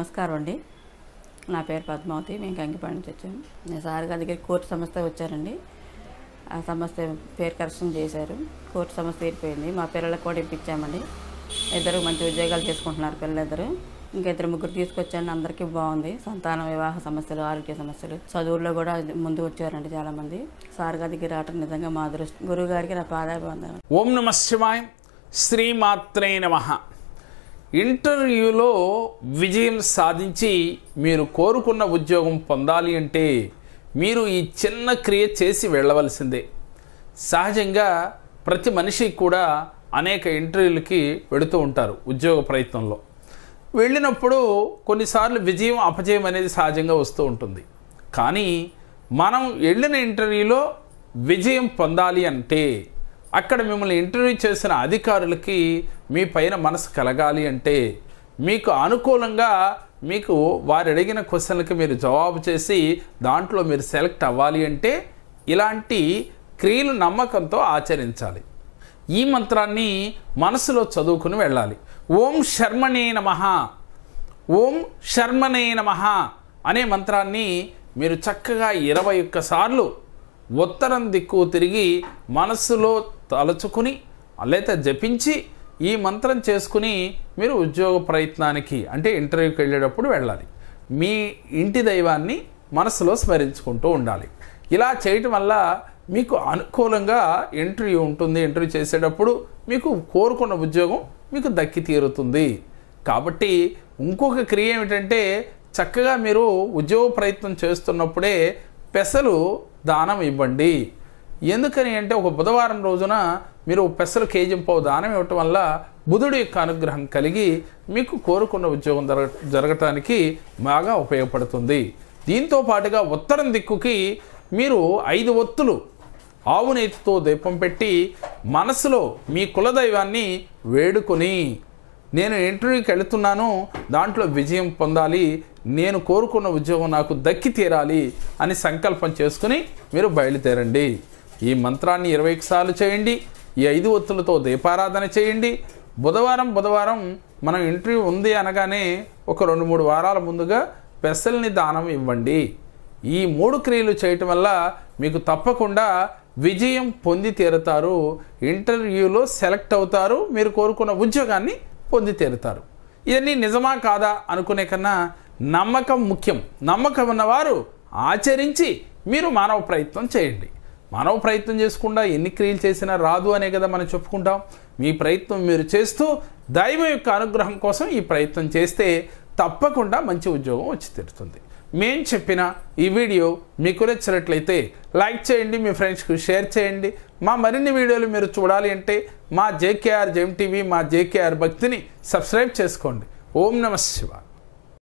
నమస్కారం అండి. నా పేరు పద్మావతి. మేము కంకిపాడు నుంచి వచ్చాము. నేను సార్ గారి దగ్గర కోర్టు సమస్య వచ్చానండి. ఆ సమస్య పేరు కరెక్షన్ చేశారు. కోర్టు సమస్య తీరిపోయింది. మా పిల్లలకు కూడా ఇప్పించామండి. ఇద్దరు మంచి ఉద్యోగాలు చేసుకుంటున్నారు పిల్లలిద్దరు. ఇంకా ఇద్దరు ముగ్గురు తీసుకొచ్చాను. అందరికీ బాగుంది. సంతానం, వివాహ సమస్యలు, ఆరోగ్య సమస్యలు, చదువుల్లో కూడా ముందు వచ్చారండి చాలామంది. సార్ గారి దగ్గర రావటం నిజంగా మా అదృష్టం. గురువు గారికి నా పాదాభివందనం. ఓం నమః శివాయ. శ్రీమాత్రే నమః. ఇంటర్వ్యూలో విజయం సాధించి మీరు కోరుకున్న ఉద్యోగం పొందాలి అంటే మీరు ఈ చిన్న క్రియ చేసి వెళ్ళవలసిందే. సహజంగా ప్రతి మనిషి కూడా అనేక ఇంటర్వ్యూలకి వెళుతూ ఉంటారు ఉద్యోగ ప్రయత్నంలో. వెళ్ళినప్పుడు కొన్నిసార్లు విజయం అపజయం అనేది సహజంగా వస్తూ ఉంటుంది. కానీ మనం వెళ్ళిన ఇంటర్వ్యూలో విజయం పొందాలి అంటే అక్కడ మిమ్మల్ని ఇంటర్వ్యూ చేసిన అధికారులకి మీ పైన మనసు కలగాలి అంటే మీకు అనుకూలంగా మీకు వారు అడిగిన క్వశ్చన్లకి మీరు జవాబు చేసి దాంట్లో మీరు సెలెక్ట్ అవ్వాలి అంటే ఇలాంటి క్రియలు నమ్మకంతో ఆచరించాలి. ఈ మంత్రాన్ని మనసులో చదువుకుని వెళ్ళాలి. ఓం శర్మణే నమః, ఓం శర్మణే నమః అనే మంత్రాన్ని మీరు చక్కగా 21 సార్లు ఉత్తరం దిక్కు తిరిగి మనస్సులో తలుచుకుని లేదా జపించి ఈ మంత్రం చేసుకుని మీరు ఉద్యోగ ప్రయత్నానికి అంటే ఇంటర్వ్యూకి వెళ్ళేటప్పుడు వెళ్ళాలి. మీ ఇంటి దైవాన్ని మనసులో స్మరించుకుంటూ ఉండాలి. ఇలా చేయటం వల్ల మీకు అనుకూలంగా ఇంటర్వ్యూ ఉంటుంది. ఇంటర్వ్యూ చేసేటప్పుడు మీకు కోరుకున్న ఉద్యోగం మీకు దక్కి తీరుతుంది. కాబట్టి ఇంకొక క్రియ ఏమిటంటే చక్కగా మీరు ఉద్యోగ ప్రయత్నం చేస్తున్నప్పుడే పెసలు దానం ఇవ్వండి. ఎందుకని అంటే ఒక బుధవారం రోజున మీరు పెసలు కేజింపావు దానం ఇవ్వటం వల్ల బుధుడి యొక్క అనుగ్రహం కలిగి మీకు కోరుకున్న ఉద్యోగం జరగటానికి బాగా ఉపయోగపడుతుంది. దీంతో పాటుగా ఉత్తరం దిక్కుకి మీరు 5 ఒత్తులు ఆవు నేతితో దీపం పెట్టి మనసులో మీ కులదైవాన్ని వేడుకొని నేను ఇంటర్వ్యూకి వెళుతున్నాను, దాంట్లో విజయం పొందాలి, నేను కోరుకున్న ఉద్యోగం నాకు దక్కి తీరాలి అని సంకల్పం చేసుకుని మీరు బయలుదేరండి. ఈ మంత్రాన్ని 21 సార్లు చేయండి. ఈ 5 ఒత్తులతో దీపారాధన చేయండి. బుధవారం మనం ఇంటర్వ్యూ ఉంది అనగానే ఒక 2-3 వారాల ముందుగా పెసల్ని దానం ఇవ్వండి. ఈ 3 క్రియలు చేయటం వల్ల మీకు తప్పకుండా విజయం పొంది తీరుతారు. ఇంటర్వ్యూలో సెలెక్ట్ అవుతారు. మీరు కోరుకున్న ఉద్యోగాన్ని పొంది తీరుతారు. ఇవన్నీ నిజమా కాదా అనుకునే కన్నా నమ్మకం ముఖ్యం. నమ్మకం ఉన్నవారు ఆచరించి మీరు మానవ ప్రయత్నం చేయండి. మానవ ప్రయత్నం చేసుకుండా ఎన్ని క్రియలు చేసినా రాదు అనే కదా మనం చెప్పుకుంటాం. మీ ప్రయత్నం మీరు చేస్తూ దైవం యొక్క అనుగ్రహం కోసం ఈ ప్రయత్నం చేస్తే తప్పకుండా మంచి ఉద్యోగం వచ్చి తీరుతుంది. మేము చెప్పిన ఈ వీడియో మీకు నచ్చినట్లయితే లైక్ చేయండి, మీ ఫ్రెండ్స్కి షేర్ చేయండి. మా మరిన్ని వీడియోలు మీరు చూడాలి అంటే మా JKR జెమ్ టీవీ, మా JKR భక్తిని సబ్స్క్రైబ్ చేసుకోండి. ఓం నమః శివాయ.